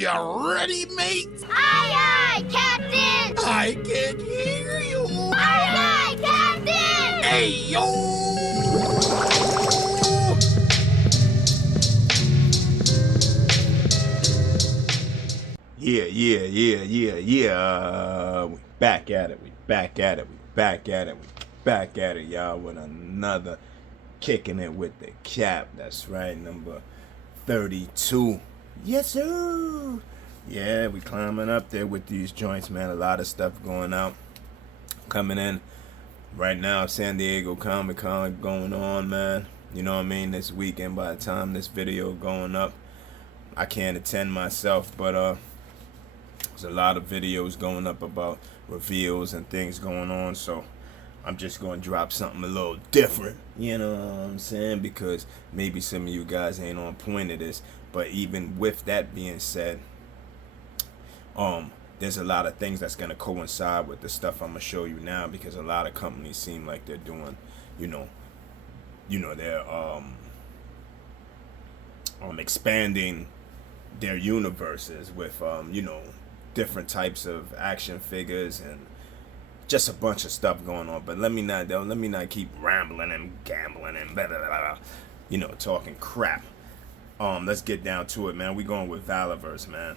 you ready, mate? Aye, aye, Captain! I can hear you. Aye, aye, Captain! Hey, yo! Yeah. We back at it. We back at it, y'all, with another Kicking It with the Cap. That's right, number 32. Yes, sir. Yeah, we climbing up there with these joints, man. A lot of stuff going out, coming in right now. San Diego Comic Con going on, man. You know what I mean? This weekend, by the time this video going up, I can't attend myself, but there's a lot of videos going up about reveals and things going on, so I'm just going to drop something a little different, you know what I'm saying, because maybe some of you guys ain't on point of this. But even with that being said, there's a lot of things that's going to coincide with the stuff I'm going to show you now, because a lot of companies seem like they're doing, they're expanding their universes with different types of action figures and just a bunch of stuff going on. But let me not keep rambling and gambling and blah, blah, blah, blah, talking crap. Let's get down to it, man. We going with Valaverse, man.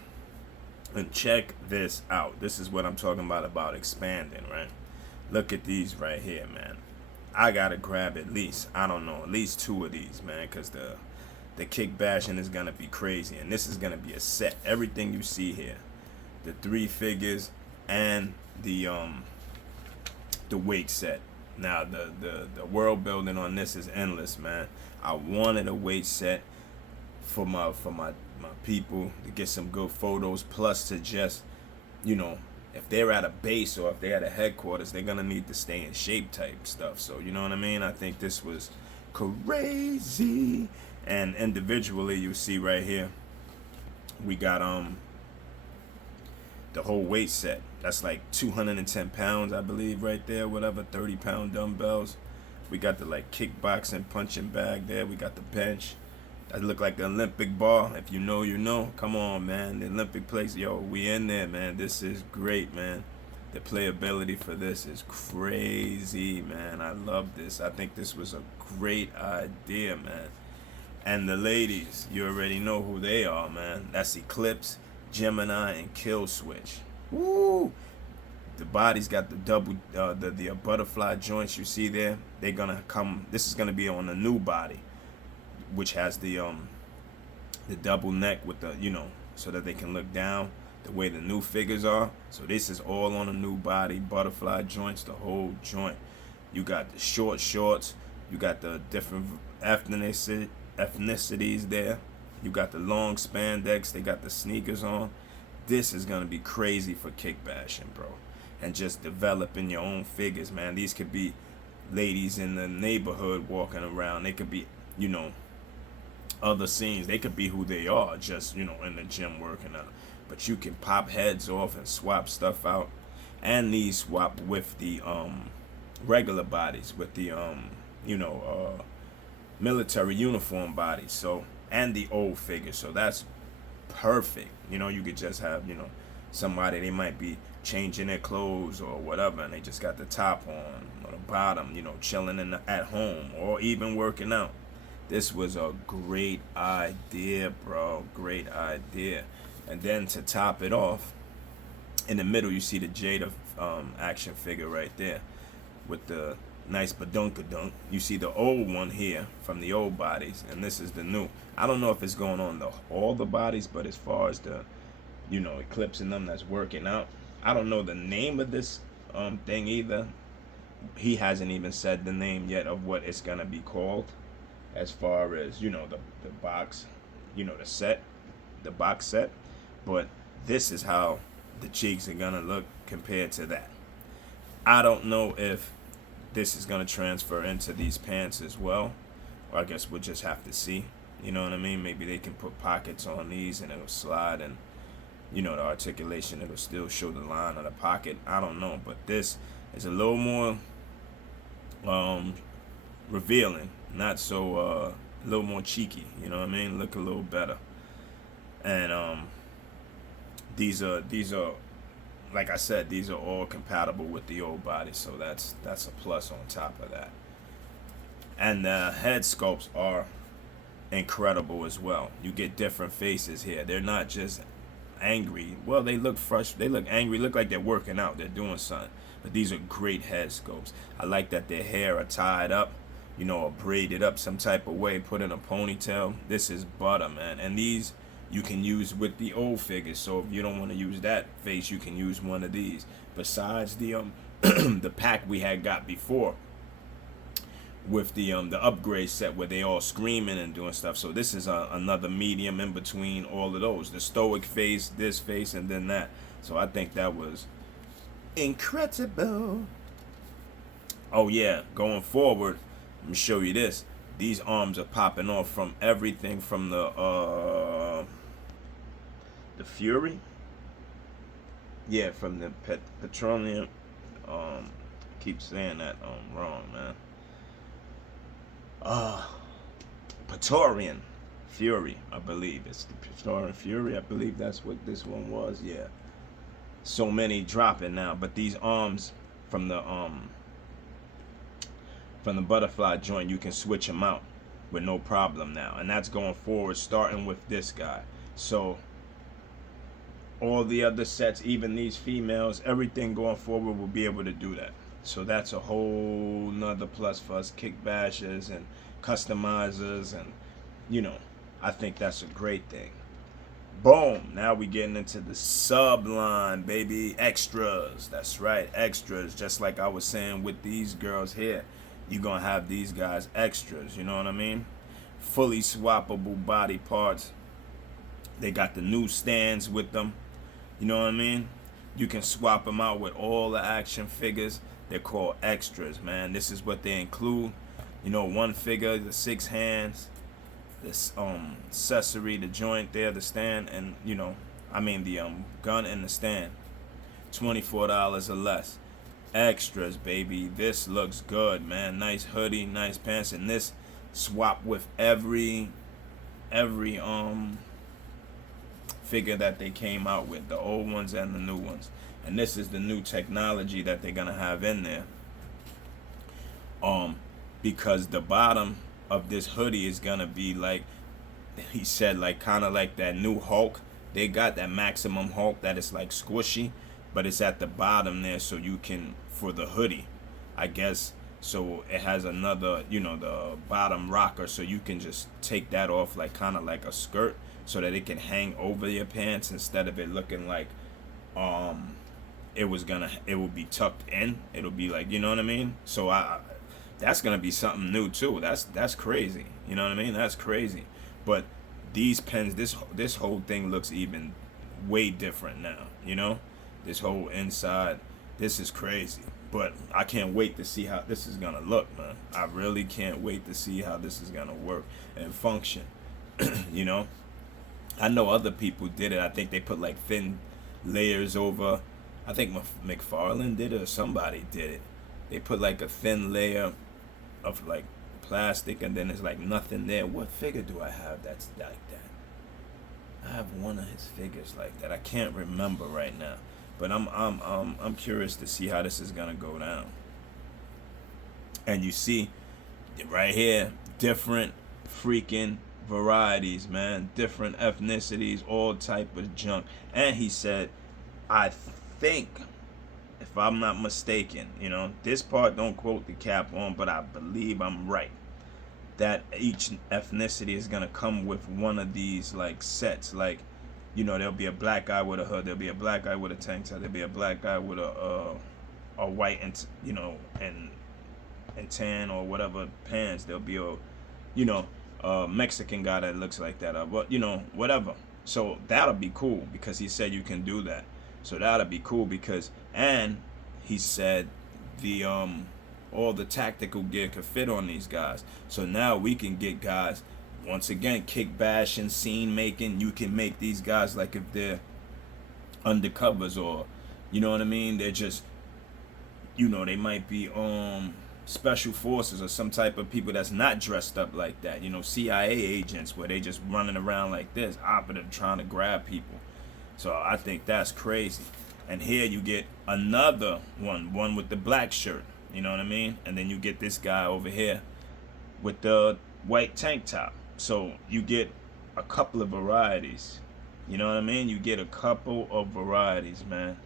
And check this out. This is what I'm talking about expanding, right? Look at these right here, man. I gotta grab at least 2 of these, man, because the kick bashing is gonna be crazy, and this is gonna be a set. Everything you see here, the 3 figures and the weight set. Now the world building on this is endless, man. I wanted a weight set for my people to get some good photos, plus to just, if they're at a base or if they're at a headquarters, they're gonna need to stay in shape type stuff. So you know what I mean? I think this was crazy. And individually, you see right here, we got the whole weight set. That's like 210 pounds, I believe, right there. Whatever, 30-pound dumbbells. We got the like kickboxing punching bag there. We got the bench. That look like the Olympic bar. If you know, you know. Come on, man. The Olympic place, yo, we in there, man. This is great, man. The playability for this is crazy, man. I love this. I think this was a great idea, man. And the ladies, you already know who they are, man. That's Eclipse, Gemini, and Kill Switch. Woo! The body's got the double, the butterfly joints you see there. They're gonna come. This is gonna be on the new body, which has the double neck with the, so that they can look down the way the new figures are. So this is all on a new body, butterfly joints, the whole joint. You got the short shorts. You got the different ethnicities there. You got the long spandex. They got the sneakers on. This is gonna be crazy for kick bashing, bro, and just developing your own figures, man. These could be ladies in the neighborhood walking around. They could be, other scenes. They could be who they are, just in the gym working out. But you can pop heads off and swap stuff out, and these swap with the regular bodies, with the military uniform bodies. So, and the old figures. So that's perfect. You could just have, somebody, they might be changing their clothes or whatever, and they just got the top on or the bottom, chilling at home or even working out. This was a great idea, bro. Great idea. And then to top it off, in the middle, you see the Jada action figure right there with the nice badunkadunk. You see the old one here from the old bodies, and this is the new. I don't know if it's going on all the bodies, but as far as the, eclipsing them that's working out, I don't know the name of this thing either. He hasn't even said the name yet of what it's gonna be called, as far as the box, the box set. But this is how the cheeks are gonna look compared to that. I don't know if this is gonna transfer into these pants as well, or I guess we'll just have to see. You know what I mean? Maybe they can put pockets on these and it'll slide, and the articulation, it'll still show the line of the pocket. I don't know, but this is a little more revealing, not so a little more cheeky. You know what I mean? Look a little better. And these are like I said, these are all compatible with the old body, so that's a plus on top of that. And the head sculpts are incredible as well. You get different faces here. They're not just angry. Well, they look fresh. They look angry. Look like they're working out. They're doing something. But these are great head sculpts. I like that their hair are tied up, you know, or braided up some type of way, put in a ponytail. This is butter, man. And these you can use with the old figures. So if you don't want to use that face, you can use one of these. Besides the the pack we had got before with the upgrade set where they all screaming and doing stuff. So this is another medium in between all of those. The stoic face, this face, and then that. So I think that was incredible. Oh yeah, going forward, let me show you this. These arms are popping off from everything from the Fury. Yeah, from the petroleum. Keep saying that wrong, man. Praetorian Fury, I believe. It's the Praetorian Fury. I believe that's what this one was. Yeah. So many dropping now, but these arms from the butterfly joint, you can switch them out with no problem now, and that's going forward, starting with this guy. So all the other sets, even these females, everything going forward will be able to do that. So that's a whole nother plus for us kick bashers and customizers, and you know, I think that's a great thing. Boom, now we getting into the sub line, baby. Extras, that's right, extras. Just like I was saying with these girls here, you're gonna have these guys extras, you know what I mean? Fully swappable body parts. They got the new stands with them, you know what I mean? You can swap them out with all the action figures. They're called extras, man. This is what they include. You know, one figure, the 6 hands, this accessory, the joint there, the stand, and you know, I mean the gun and the stand. $24 or less. Extras, baby. This looks good, man. Nice hoodie, nice pants, and this swap with every figure that they came out with, the old ones and the new ones. And this is the new technology that they're gonna have in there. Because the bottom of this hoodie is gonna be like, he said, like kind of like that new Hulk. They got that Maximum Hulk that is like squishy, but it's at the bottom there, so you can, for the hoodie, I guess. So it has another, you know, the bottom rocker, so you can just take that off like kind of like a skirt, so that it can hang over your pants instead of it looking like it will be tucked in. It'll be like, you know what I mean? So that's gonna be something new too. That's crazy. You know what I mean? That's crazy. But these pens, this whole thing looks even way different now. You know, this whole inside, this is crazy. But I can't wait to see how this is gonna look, man. I really can't wait to see how this is gonna work and function. You know, I know other people did it. I think they put like thin layers over. I think McFarlane did it, or somebody did it. They put like a thin layer of like plastic, and then there's like nothing there. What figure do I have that's like that? I have one of his figures like that. I can't remember right now, but I'm curious to see how this is gonna go down. And you see right here, different freaking varieties, man, different ethnicities, all type of junk. And he said, I think, if I'm not mistaken, you know, this part don't quote the cap on, but I believe I'm right, that each ethnicity is gonna come with one of these like sets. Like, you know, there'll be a black guy with a hood, there'll be a black guy with a tank top, there'll be a black guy with a white and, you know, and tan or whatever pants. There'll be a, you know, Mexican guy that looks like that, but you know, whatever. So that'll be cool, because he said you can do that. So that'll be cool, because, and he said the all the tactical gear could fit on these guys. So now we can get guys, once again, kick bashing, scene making. You can make these guys like if they're undercovers, or you know what I mean, they're just, you know, they might be special forces or some type of people that's not dressed up like that, you know, CIA agents, where they just running around like this, operative, trying to grab people. So I think that's crazy. And here you get another one with the black shirt. You know what I mean? And then you get this guy over here with the white tank top. So you get a couple of varieties. You know what I mean? You get a couple of varieties, man.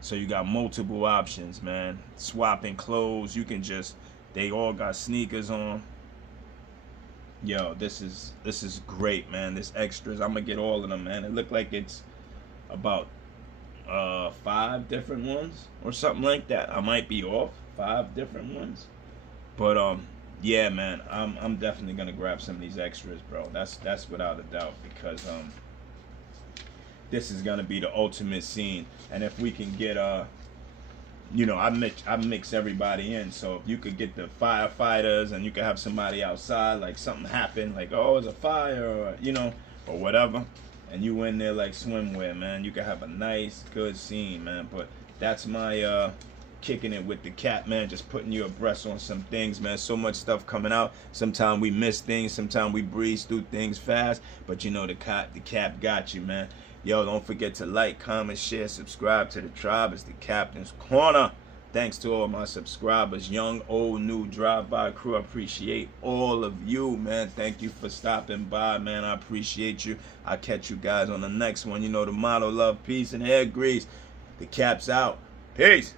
So you got multiple options, man. Swapping clothes. You can just, they all got sneakers on. Yo, this is great, man. This extras, I'm gonna get all of them, man. It looked like it's about 5 different ones or something like that. I might be off. 5 different ones. But yeah, man, I'm definitely gonna grab some of these extras, bro. That's without a doubt, because this is gonna be the ultimate scene. And if we can get you know, I mix everybody in. So if you could get the firefighters, and you could have somebody outside, like something happened, like, oh, it's a fire, or you know, or whatever, and you in there like swimwear, man, you could have a nice, good scene, man. But that's my kicking it with the cap, man. Just putting you abreast on some things, man. So much stuff coming out. Sometimes we miss things. Sometimes we breeze through things fast. But you know, the cap got you, man. Yo, don't forget to like, comment, share, subscribe to the tribe. It's the Captain's Corner. Thanks to all my subscribers, young, old, new, drive-by crew. I appreciate all of you, man. Thank you for stopping by, man. I appreciate you. I'll catch you guys on the next one. You know the motto: love, peace, and hair grease. The Cap's out. Peace.